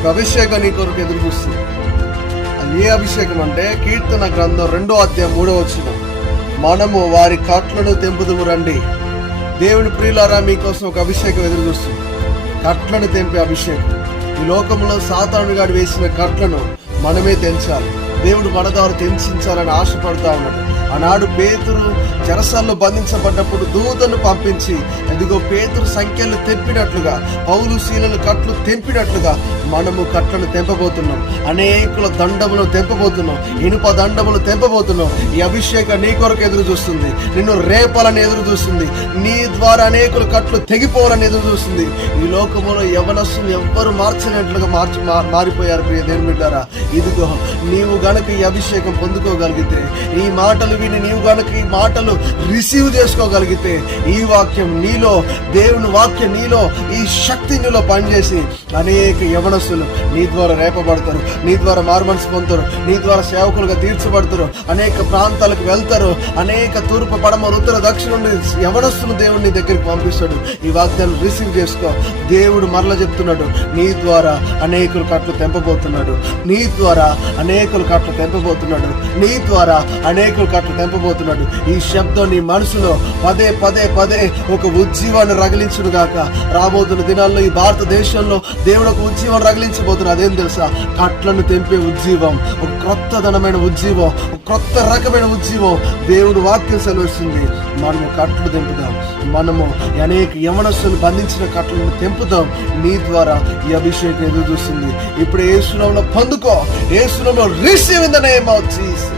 ఒక అభిషేకం నీ కొరకు ఎదురు చూస్తుంది. అది ఏ అభిషేకం అంటే కీర్తన గ్రంథం 2:3 మనము వారి కట్లను తెంపుదుము రండి. దేవుని ప్రియులారా, మీకోసం ఒక అభిషేకం ఎదురు చూస్తుంది. కట్లను తెంపే అభిషేకం. ఈ లోకంలో సాతాను గాడు వేసిన కట్లను మనమే తెంచాలి. దేవుడు మన ద్వారా తెంచాలని ఆశపడతా ఉన్నాడు. ఆనాడు పేతురు చెరసాల్లో బంధించబడ్డప్పుడు దూతను పంపించి, ఎదిగో పేతురు సంఖ్యలు తెంపినట్లుగా, పౌలు శీలలు కట్లు తెంపినట్లుగా మనము కట్లను తెంపబోతున్నాం. అనేకుల దండములు తెంపబోతున్నాం. ఇనుప దండములు తెంపబోతున్నాం. ఈ అభిషేకం నీ కొరకు ఎదురు చూస్తుంది. నిన్ను రేపాలని ఎదురు చూస్తుంది. నీ ద్వారా అనేకుల కట్లు తెగిపోవాలని ఎదురు చూస్తుంది. ఈ లోకములో యవనస్తులు ఎవ్వరు మార్చలేట్లుగా మారిపోయారు. ప్రియ దేవుని బిడ్డలారా, ఇదిగో నీవు గనక ఈ అభిషేకం పొందుకోగలిగితే, ఈ మాటలు విని నీవు గనక ఈ మాటలు రిసీవ్ చేసుకోగలిగితే, ఈ వాక్యం నీలో, దేవుని వాక్యం నీలో, ఈ శక్తి నీలో పనిచేసి అనేక యవనస్తులు నీ ద్వారా రేపబడతారు, నీ ద్వారా మారుమనసు పొందుతారు, నీ ద్వారా సేవకులుగా తీర్చబడతారు, అనేక ప్రాంతాలకు వెళ్తారు. అనేక తూర్పు, పడమర, ఉత్తర, దక్షిణ నుండి యవనస్తులు దేవుడు నీ దగ్గరికి పంపిస్తాడు. ఈ వాగ్దానం రిసీవ్ చేసుకో. దేవుడు మరలా చెప్తున్నాడు, నీ ద్వారా అనేకులు కట్లు తెంపబోతున్నాడు. నీ ద్వారా అనేకులు కట్లు తెంపబోతున్నాడు. నీ ద్వారా అనేకులు కట్లు తెంపబోతున్నాడు. ఈ శబ్దం నీ మనసులో పదే పదే పదే ఒక ఉజ్జీవాన్ని రగిలించును గాక. రాబోతున్న దినాల్లో ఈ భారతదేశంలో దేవుడు ఒక ఉజ్జీవం రగిలించబోతున్నాడు. అదేం తెలుసా? కట్లను తెంపే ఉజ్జీవం, ఒక క్రొత్తదనమైన ఉజ్జీవం, ఒక క్రొత్త రకమైన ఉజ్జీవం. దేవుడు వాక్యం సెలవుస్తుంది. మనము కట్లు తెంపుదాం. మనము అనేక యవనస్తులు బంధించిన కట్లను తెంపుదాం. నీ ద్వారా ఈ అభిషేకం ఎదురు చూస్తుంది. ఇప్పుడు యేసు నామములో పొందుకో. యేసు నామములో receive in the name of Jesus.